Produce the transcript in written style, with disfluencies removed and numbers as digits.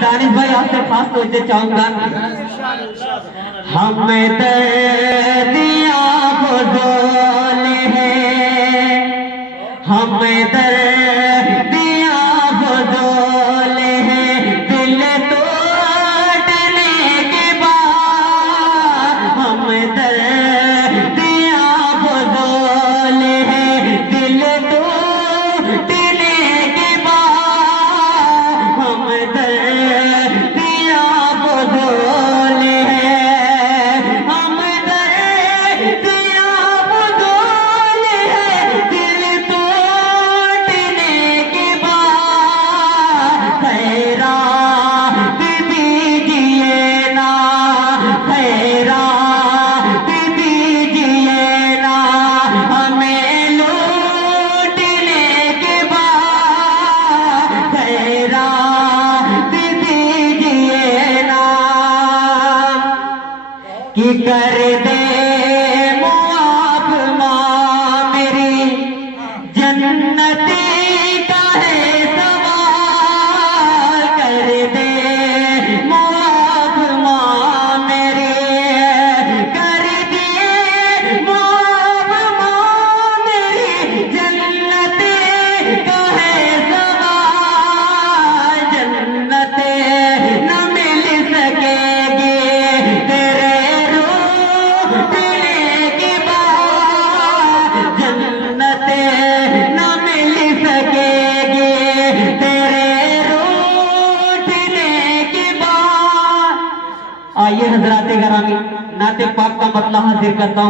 दानिश भाई आपसे खास पूछना चाहूंगा, हमें दर्दिया फजूल है, हमें दर्दिया फजूल है, दिल तोड़ने के बाद हमें दर्दिया फजूल है, दिल तोड़ने के बाद हम दर्दिया फजूल है, हम दर्दिया फजूल है, दिल तोड़ने के बाद खैरात दीजिए ना, खैरात दीजिए ना, हमें लूटने के बाद खैरात दीजिए ना, कि कर दे मुआफ माँ मेरी जन्नती का है सवाल, कर दे मुआफ माँ मेरी, कर दे मुआफ माँ मेरी जन्नती का है सवाल, जन्नते न मिल सकेगी तेरे रूठने के बाद, जन्नते न मिल सकेगी तेरे रूठने के बाद। आइए हजरात गिरामी, नाते पाक का मतलब हाजिर करता हूँ।